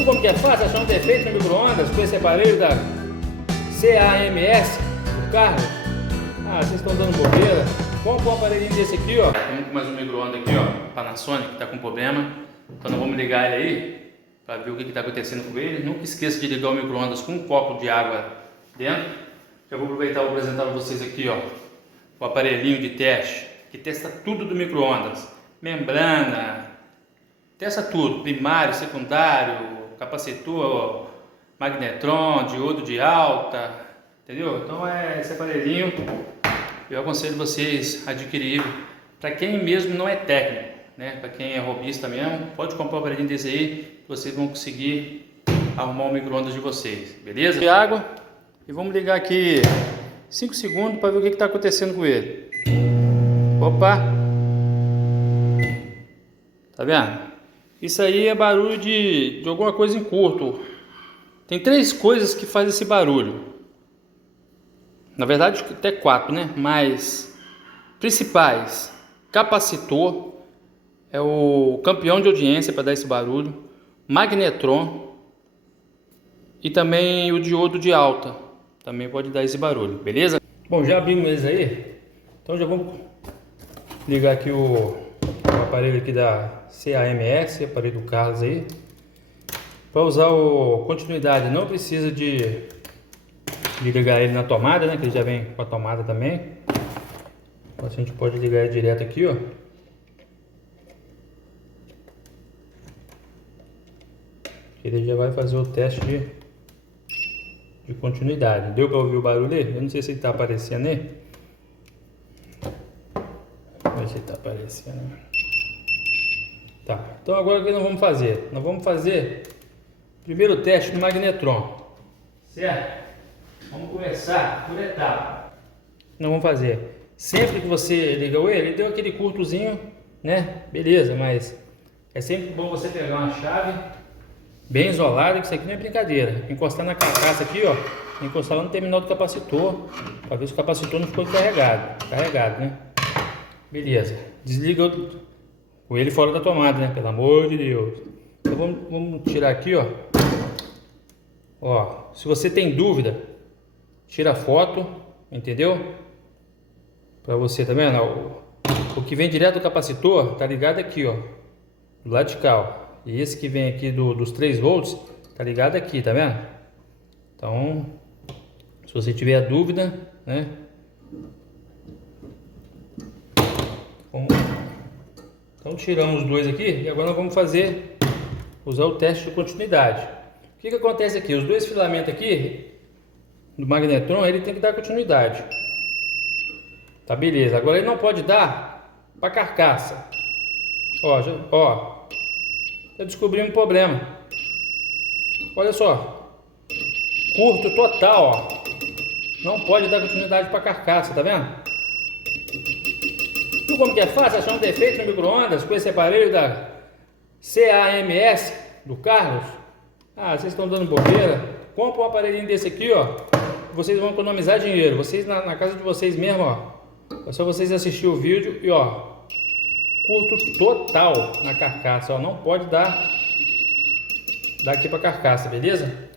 Viu como que é fácil achar um defeito no micro-ondas com esse aparelho da CAMS do Carlos? Ah, vocês estão dando bobeira? Compra um aparelhinho desse aqui, ó. Temos mais um micro-ondas aqui, ó, Panasonic, que está com problema. Então nós vamos ligar ele aí para ver o que está acontecendo com ele. Nunca esqueça de ligar o micro-ondas com um copo de água dentro. Eu vou aproveitar e vou apresentar para vocês aqui, ó, o aparelhinho de teste que testa tudo do micro-ondas, membrana, testa tudo, primário, secundário, capacitor, magnetron, diodo de alta, entendeu? Então esse aparelhinho eu aconselho vocês a adquirir para quem mesmo não é técnico, né? Para quem é hobbyista mesmo, pode comprar um aparelhinho desse aí, vocês vão conseguir arrumar o micro-ondas de vocês, beleza? De água e vamos ligar aqui 5 segundos para ver o que está acontecendo com ele. Opa! Tá vendo? Isso aí é barulho de alguma coisa em curto. Tem 3 coisas que fazem esse barulho. Na verdade até 4, né? Mas principais: capacitor é o campeão de audiência para dar esse barulho, magnetron e também o diodo de alta também pode dar esse barulho, beleza? Bom, já abrimos eles aí, então já vamos ligar aqui o aparelho aqui da CAMS, aparelho do Carlos aí. Para usar o continuidade não precisa de ligar ele na tomada, né? Que ele já vem com a tomada também. Então a gente pode ligar ele direto aqui, ó. Ele já vai fazer o teste de continuidade. Deu para ouvir o barulho aí? Eu não sei se ele está aparecendo aí. Vamos ver se ele está aparecendo. Tá, então agora o que nós vamos fazer? Nós vamos fazer primeiro o teste do magnetron, certo? Vamos começar por etapa. Nós vamos fazer. Sempre que você ligou ele deu aquele curtozinho, né? Beleza, mas é sempre bom você pegar uma chave bem isolada, que isso aqui não é brincadeira. Encostar na carcaça aqui, ó. Encostar lá no terminal do capacitor, para ver se o capacitor não ficou carregado, né? Beleza. Desliga o ele fora da tomada, né? Pelo amor de Deus. Então vamos tirar aqui, ó. Ó, se você tem dúvida, tira a foto, entendeu? Para você, tá vendo? O que vem direto do capacitor tá ligado aqui, ó, do lado de cá, ó. E esse que vem aqui dos 3 volts tá ligado aqui, tá vendo? Então, se você tiver dúvida, né? Então tiramos os 2 aqui e agora nós vamos usar o teste de continuidade. O que acontece aqui? Os 2 filamentos aqui do magnetron, ele tem que dar continuidade. Tá, beleza. Agora ele não pode dar para carcaça. Ó, eu descobri um problema. Olha só. Curto total, ó. Não pode dar continuidade para carcaça, tá vendo? Viu como que é fácil achar um defeito no micro-ondas com esse aparelho da CAMS do Carlos? Ah, vocês estão dando bobeira? Compra um aparelhinho desse aqui, ó. Vocês vão economizar dinheiro. Vocês na casa de vocês mesmo, ó. É só vocês assistir o vídeo e, ó, curto total na carcaça, ó. Não pode dar aqui para carcaça, beleza?